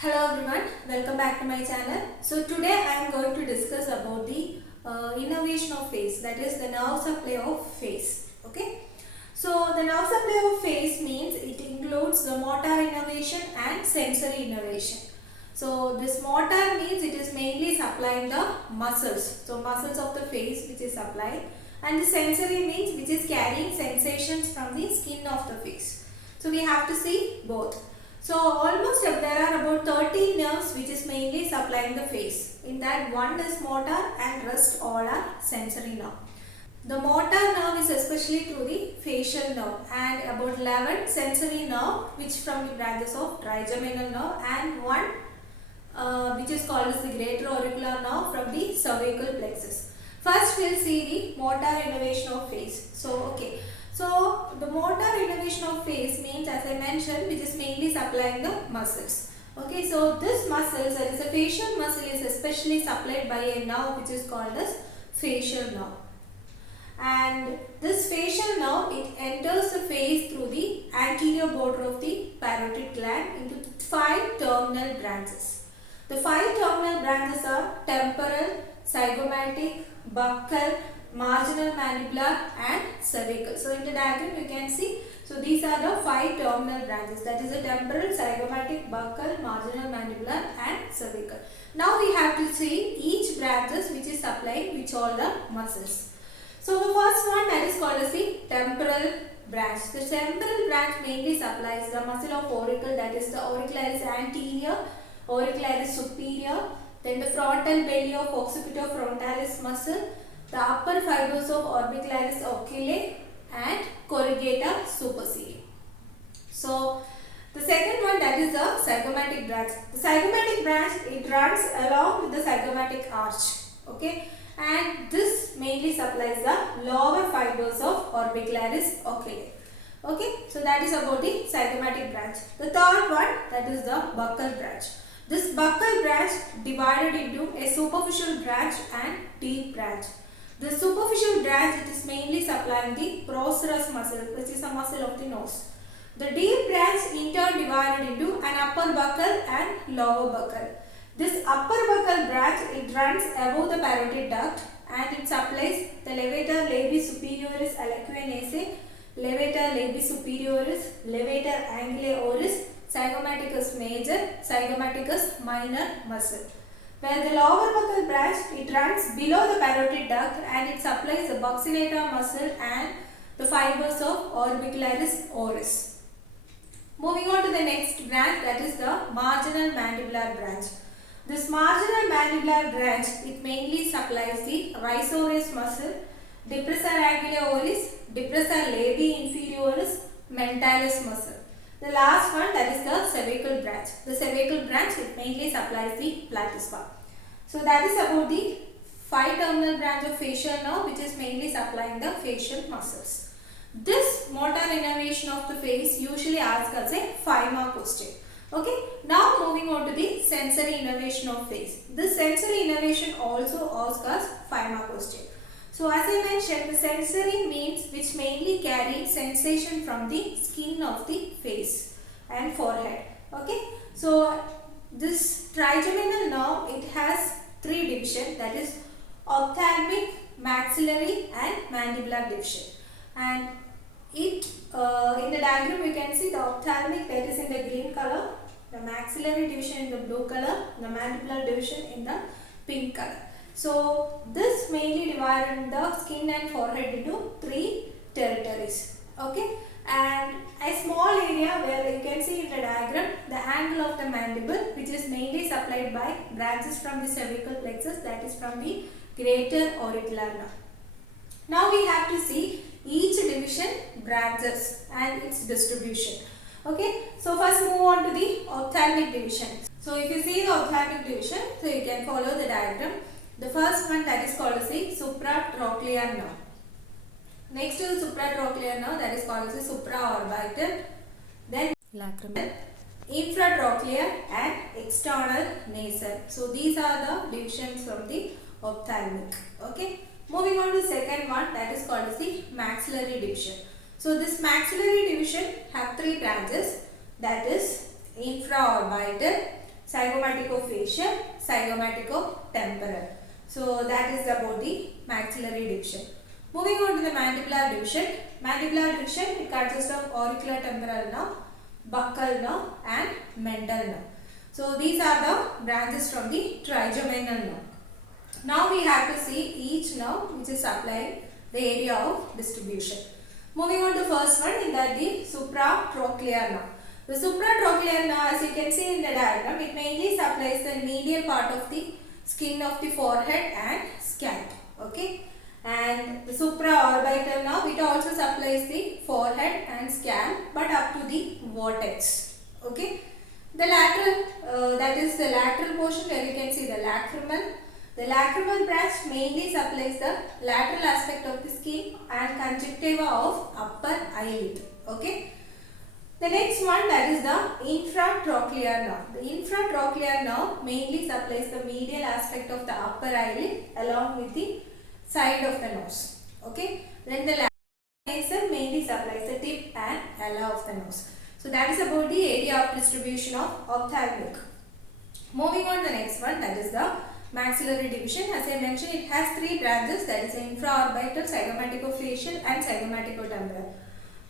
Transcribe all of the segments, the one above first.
Hello everyone, welcome back to my channel. So today I am going to discuss about the innervation of face, that is the nerve supply of face. Okay. So the nerve supply of face means it includes the motor innervation and sensory innervation. So this motor means it is mainly supplying the muscles. So muscles of the face which is supplied, and the sensory means which is carrying sensations from the skin of the face. So we have to see both. So almost there are about 30 nerves which is mainly supplying the face. In that one is motor and rest all are sensory nerve. The motor nerve is especially through the facial nerve, and about 11 sensory nerve which from the branches of trigeminal nerve, and one which is called as the greater auricular nerve from the cervical plexus. First we will see the motor innervation of face. So the motor innervation of face means, as I mentioned, which is mainly supplying the muscles. Okay, so this muscles, that is a facial muscle, is especially supplied by a nerve which is called as facial nerve. And this facial nerve, it enters the face through the anterior border of the parotid gland into 5 terminal branches. The 5 terminal branches are temporal, zygomatic, buccal, marginal mandibular and cervical. So in the diagram you can see, so these are the 5 terminal branches, that is the temporal, zygomatic, buccal, marginal mandibular and cervical. Now we have to see each branches which is supplying which all the muscles. So the first one, that is called as the temporal branch. The temporal branch mainly supplies the muscle of auricle, that is the auricularis anterior, auricularis superior, then the frontal belly of occipitofrontalis muscle, the upper fibers of orbicularis oculi and corrugata supercilii. So the second one, that is the zygomatic branch. The zygomatic branch, it runs along with the zygomatic arch. Okay, and this mainly supplies the lower fibers of orbicularis oculi. Okay, so that is about the zygomatic branch. The third one, that is the buccal branch. This buccal branch divided into a superficial branch and deep branch. The superficial branch, it is mainly supplying the procerus muscle, which is a muscle of the nose. The deep branch in turn divided into an upper buccal and lower buccal. This upper buccal branch, it runs above the parotid duct and it supplies the levator labii superioris aliquinaceae, levator labii superioris, levator angulae oris, zygomaticus major, zygomaticus minor muscle. Where the lower buccal branch, it runs below the parotid duct and it supplies the buccinata muscle and the fibers of orbicularis oris. Moving on to the next branch, that is the marginal mandibular branch. This marginal mandibular branch, it mainly supplies the risoris muscle, depressor angulae oris, depressor labii inferioris, mentalis muscle. The last one, that is the cervical branch. The cervical branch, it mainly supplies the platysma. So that is about the 5 terminal branch of facial nerve which is mainly supplying the facial muscles. This motor innervation of the face usually asks as a 5-mark question. Okay, now moving on to the sensory innervation of face. This sensory innervation also asks us 5-mark question. So as I mentioned, the sensory means which mainly carry sensation from the skin of the face and forehead. Okay, so this trigeminal nerve, it has 3 divisions, that is ophthalmic, maxillary and mandibular division. And it in the diagram you can see the ophthalmic, that is in the green color, the maxillary division in the blue color, the mandibular division in the pink color. So this mainly divided the skin and forehead into 3 territories. Okay, and a small area where you can see in the diagram the angle of the mandible, which is mainly supplied by branches from the cervical plexus, that is from the greater auricular nerve. Now we have to see each division branches and its distribution. Okay, so first move on to the ophthalmic division. So if you see the ophthalmic division, so you can follow the diagram. The first one, that is called as the supratrochlear nerve. Next to the supratrochlear nerve, that is called as the supraorbital. Then lacrimal, infratrochlear and external nasal. So these are the divisions from the ophthalmic. Okay. Moving on to the second one, that is called as the maxillary division. So this maxillary division have 3 branches, that is infraorbital, zygomaticofacial, zygomaticotemporal. So that is about the maxillary division. Moving on to the mandibular division. Mandibular division, it consists of auriculotemporal nerve, buccal nerve and mental nerve. So these are the branches from the trigeminal nerve. Now we have to see each nerve which is supplying the area of distribution. Moving on to first one, in that the supratrochlear nerve. The supratrochlear nerve, as you can see in the diagram, it mainly supplies the medial part of the skin of the forehead and scalp. Okay, and the supraorbital nerve, it also supplies the forehead and scalp, but up to the vertex. Okay, the lateral, that is the lateral portion where you can see the lacrimal. The lacrimal branch mainly supplies the lateral aspect of the skin and conjunctiva of upper eyelid. Okay. The next one, that is the infratrochlear nerve. The infratrochlear nerve mainly supplies the medial aspect of the upper eyelid along with the side of the nose. Okay. Then the lateral nasal mainly supplies the tip and ala of the nose. So that is about the area of distribution of ophthalmic. Moving on to the next one, that is the maxillary division. As I mentioned, it has three branches, that is infraorbital, zygomaticofacial and zygomaticotemporal.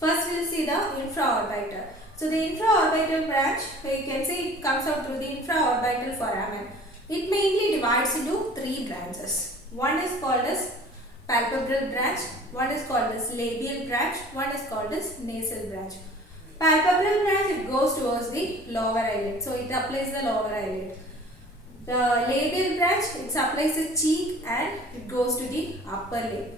First we will see the infraorbital. So the infraorbital branch, you can see it comes out through the infraorbital foramen. It mainly divides into three branches. One is called as palpebral branch, one is called as labial branch, one is called as nasal branch. Palpebral branch, it goes towards the lower eyelid, so it applies the lower eyelid. The labial branch, it supplies the cheek and it goes to the upper lip.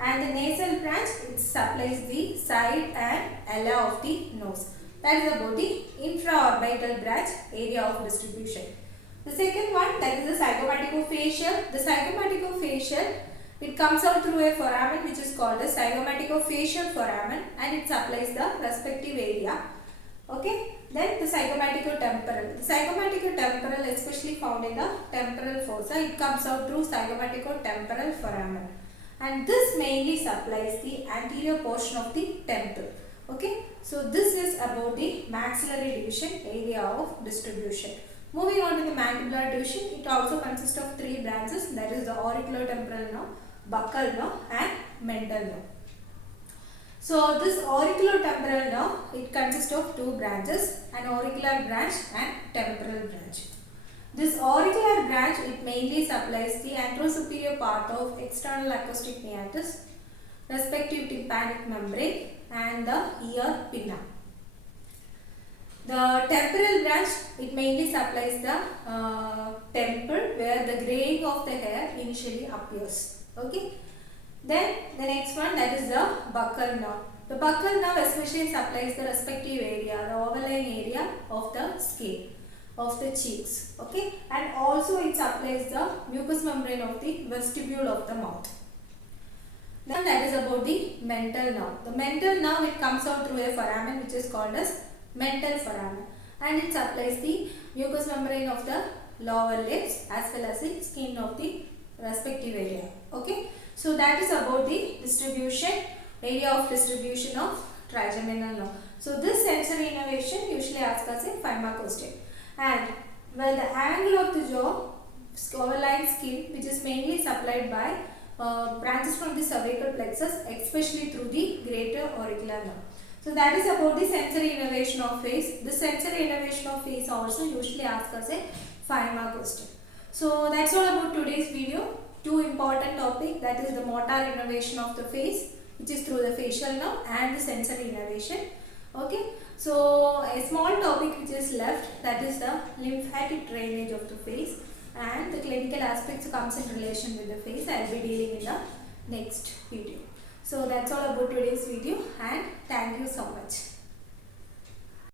And the nasal branch, it supplies the side and ala of the nose. That is about the infraorbital branch area of distribution. The second one, that is the zygomaticofacial. The zygomaticofacial, it comes out through a foramen which is called the zygomaticofacial foramen and it supplies the respective area. Okay. Then the zygomaticotemporal. The zygomaticotemporal, especially found in the temporal fossa, it comes out through zygomaticotemporal foramen. And this mainly supplies the anterior portion of the temple. Okay, so this is about the maxillary division area of distribution. Moving on to the mandibular division, it also consists of three branches, that is the auriculotemporal nerve, buccal nerve and mental nerve. So this auriculotemporal nerve, it consists of two branches, an auricular branch and temporal branch. This auricular branch, it mainly supplies the anterosuperior part of external acoustic meatus, respective tympanic membrane and the ear pinna. The temporal branch, it mainly supplies the temple where the graying of the hair initially appears. Okay. Then the next one, that is the buccal nerve. The buccal nerve especially supplies the respective area, the overlying area of the skin of the cheeks. Okay, and also it supplies the mucous membrane of the vestibule of the mouth. Then that is about the mental nerve. The mental nerve, it comes out through a foramen which is called as mental foramen and it supplies the mucous membrane of the lower lips as well as the skin of the respective area. Okay, so that is about the distribution, area of distribution of trigeminal nerve. So this sensory innervation usually asks us a 5-mark question. And well, the angle of the jaw, overlying skin, which is mainly supplied by branches from the cervical plexus, especially through the greater auricular nerve. So that is about the sensory innervation of face. The sensory innervation of face also usually asks us a 5-mark question. So that's all about today's video. Two important topics, that is the motor innervation of the face, which is through the facial nerve, and the sensory innervation. Okay, so a small topic which is left, that is the lymphatic drainage of the face, and the clinical aspects comes in relation with the face. I will be dealing in the next video. So that's all about today's video and thank you so much.